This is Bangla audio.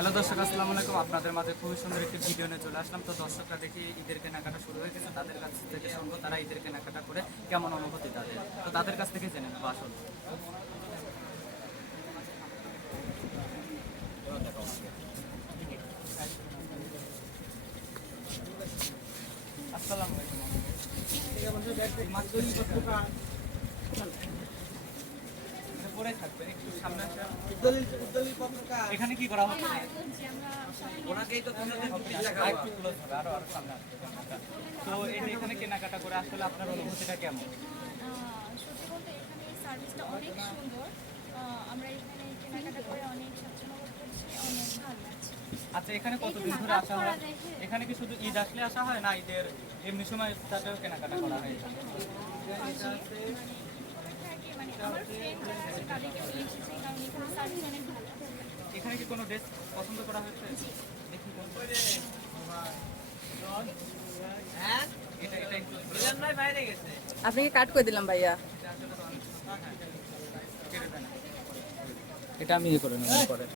হ্যালো দর্শক, আসসালামু আলাইকুম। আপনাদের মাঝে খুবই সুন্দর একটি ভিডিও নিয়ে চলে আসলাম। তো দর্শকরা দেখি ঈদের কেনাকাটা শুরু হয়ে গেছে, তাদের কাছ থেকে শুনবো তারা ঈদের কেনাকাটা করে কেমন অনুভূতি তাদের। তো তাদের কাছ থেকে জেনে নেবো আসল। আসসালামু আলাইকুম। পরে থাকবেন, একটু সামনে আসেন। এখানে কি করা হচ্ছে? ওনাকেই তো একটু ক্লোজ হবে, আরো আরো সামনে আসবে। তো এই যে এখানে কেনাকাটা করে আসলে আপনার অনুভূতিটা কেমন? সত্যি বলতে এখানে সার্ভিসটা অনেক সুন্দর। আমরা এখানে কেনাকাটা করে অনেক স্বাচ্ছন্দ্য বোধ করছি, অনেক ভালো লাগছে। আচ্ছা, এখানে কতদিন ধরে আসা হয়? এখানে কি শুধু ঈদ আসলে আসা হয়, না ঈদের এমনি সময় তাতেও কেনাকাটা করা হয়? মানে আমার ফ্রেন্ড যারা আছে তাদেরকে নিয়ে এসেছি, কারণ এখানে সার্ভিস অনেক ভালো। এখানে কি কোনো ড্রেস পছন্দ করা হয়েছে? দেখি এটা এটা একটু বাইরে গেছে। আপনাকে কাট করে দিলাম ভাইয়া। এটা আমি ইয়ে করে নেব পরে।